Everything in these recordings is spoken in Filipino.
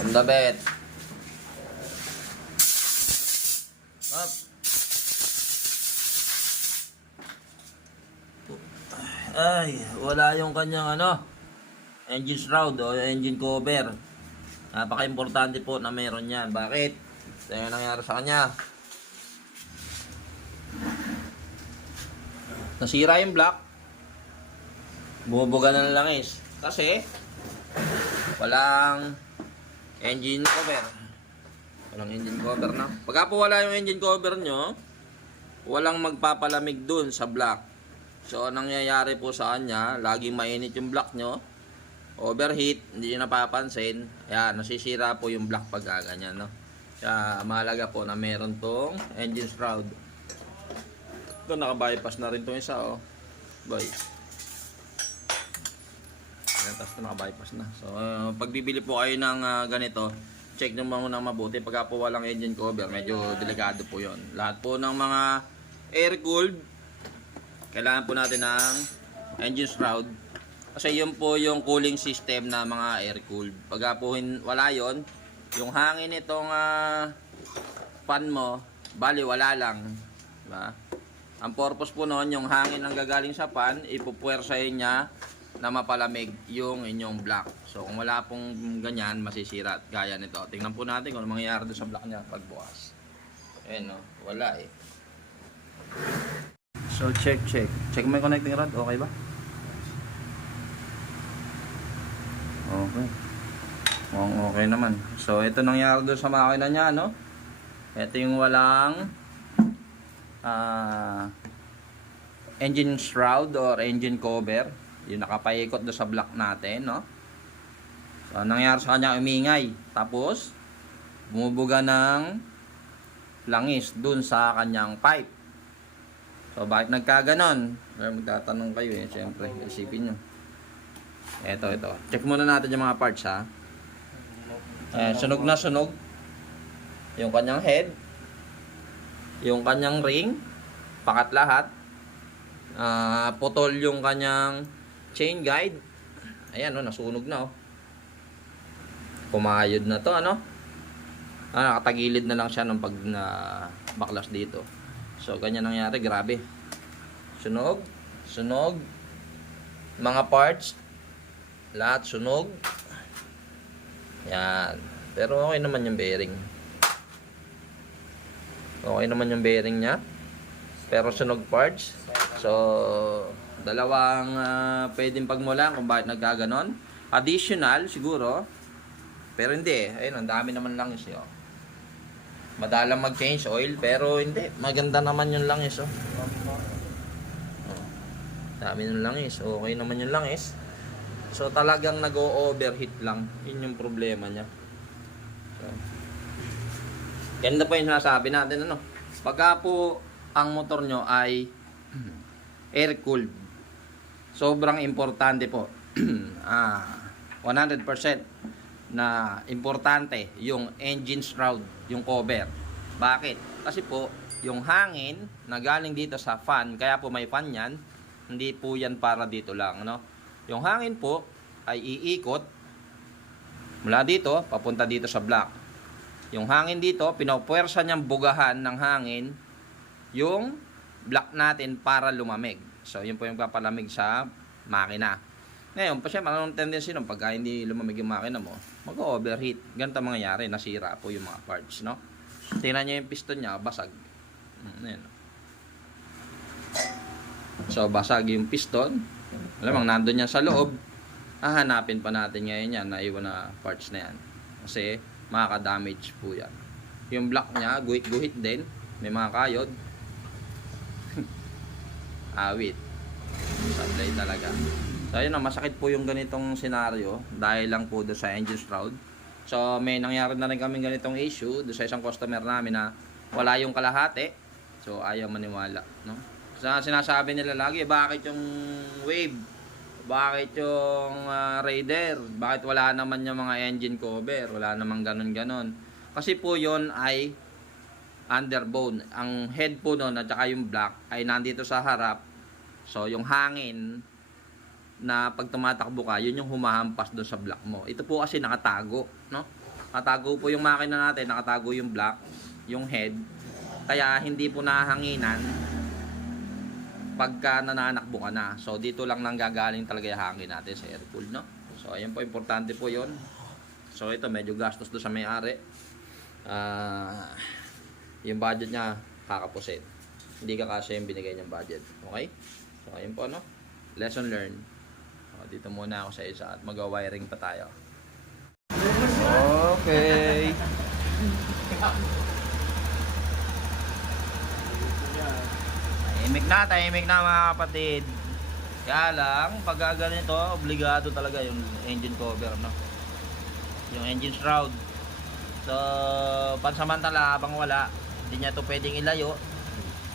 On the bed. Up. Ay, wala yung kanyang engine shroud o engine cover. Napaka-importante po na meron yan. Bakit? Ito yung nangyari sa kanya. Nasira yung block. Bumubuga na ng langis. Kasi, walang engine cover. Walang engine cover na. Pagka po wala yung engine cover nyo, walang magpapalamig dun sa block. So, nangyayari po sa kanya, laging mainit yung block nyo. Overheat, hindi nyo napapansin. Ayan, nasisira po yung block pag ganyan, no? Kaya, mahalaga po na meron tong engine shroud. Ito, naka-bypass na rin tong isa, oh. Boy. Ayan, tapos ito naka-bypass na. So, pag bibili po kayo ng ganito, check nyo muna mabuti. Pagka po walang engine cover, medyo delikado po yon. Lahat po ng mga air-cooled, kailangan po natin ng engine shroud. Kasi yun po yung cooling system na mga air-cooled. Pagka po wala yon, yung hangin itong fan mo, bali wala lang. Diba? Ang purpose po noon, yung hangin ang gagaling sa fan, ipupuwersahin niya na mapalamig yung inyong block. So kung wala pong ganyan, masisira at gaya nito. Tingnan po natin kung ano mangyayari doon sa block niya pagbukas. Ayan, no? Wala eh. So check. Check mo yung connecting rod, okay ba? Okay. Okay naman. So ito nangyari doon sa makina niya, no? Ito yung walang engine shroud or engine cover. Yung nakapaikot doon sa block natin, no? So nangyari sa kanya, umingay. Tapos bumubuga ng langis doon sa kanyang pipe. So, bakit nagkaganon? Magtatanong kayo eh, siyempre, isipin nyo. Ito. Check muna natin yung mga parts, ha. Sunog na sunog. Yung kanyang head. Yung kanyang ring. Pakat lahat. Putol yung kanyang chain guide. Ayan, nasunog na, Pumayod na to, nakatagilid na lang siya nung pag baklas dito. So, ganyan nangyari. Grabe. Sunog. Mga parts. Lahat sunog. Yan. Pero okay naman yung bearing. Okay naman yung bearing niya. Pero sunog parts. So, dalawang pwedeng pagmulan kung bakit nagkaganon. Additional, siguro. Pero hindi. Ayun, ang dami naman lang siya. Madalang mag-change oil, pero hindi. Maganda naman yung langis, Dami ng langis. Okay naman yung langis. So, talagang nag-o-overheat lang. Yun yung problema niya. So, ganda po yung sinasabi natin, Pagka po ang motor nyo ay air-cooled, sobrang importante po. 100% na importante yung engine shroud, yung cover. Bakit? Kasi po, yung hangin na galing dito sa fan, kaya po may fan yan, hindi po yan para dito lang, Yung hangin po ay iikot mula dito, papunta dito sa block. Yung hangin dito, pinapuwersa niyang bugahan ng hangin yung block natin para lumamig. So, yun po yung papalamig sa makina. Ngayon, pa siya, anong tendency nung pagka hindi lumamig yung makina mo, mag-overheat. Ganito mangyayari, nasira po yung mga parts, Tingnan nyo yung piston niya, basag. Ayan. So, basag yung piston. Alam mo, nandun yan sa loob. Hahanapin pa natin ngayon yan, naiwan na parts na yan. Kasi, makaka-damage po yan. Yung block niya, guhit-guhit din. May mga kayod. Awit. Sablay talaga. So, ayun masakit po yung ganitong senaryo dahil lang po doon sa engine shroud. So, may nangyari na rin kami ganitong issue doon sa isang customer namin na wala yung kalahati. So, ayaw maniwala, So, sinasabi nila lagi, bakit yung Wave? Bakit yung Raider? Bakit wala naman yung mga engine cover? Wala naman ganon-ganon. Kasi po yon ay underbone. Ang head po nun at saka yung block ay nandito sa harap. So, yung hangin na pag tumatakbo ka, yun yung humahampas doon sa block mo. Ito po kasi nakatago, Nakatago po yung makina natin, nakatago yung block, yung head. Kaya hindi po nahanginan pagka nananakbo ka na. So dito lang nanggagaling talaga yung hangin natin sa air cool, no? So ayun po, importante po yon. So ito medyo gastos do sa may-ari. Yung budget niya kakapusit. Hindi ka kasi yung binigay niyang budget. Okay? So ayun po, no? Lesson learned. So, dito muna ako sa isa at mag-wiring pa tayo. Okay. Tahimik na mga kapatid. Kaya lang, pag ganito, obligado talaga yung engine cover, no? Yung engine shroud. So, pansamantala habang wala, hindi niya to pwedeng ilayo.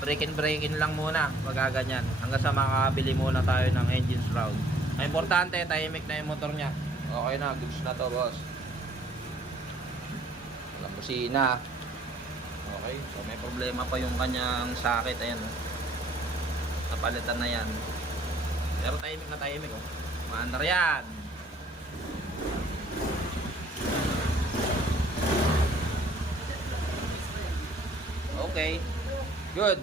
Break-in lang muna pag ganyan. Hanggang sa makakabili muna tayo ng engine shroud. Ang importante, tahimik na yung motor niya. Okay na, goods na to, boss. Walang busina. Okay, so may problema pa yung kanyang socket, ayan, oh. Napalitan na yan. Pero tahimik, oh. Maandar yan. Okay. Good.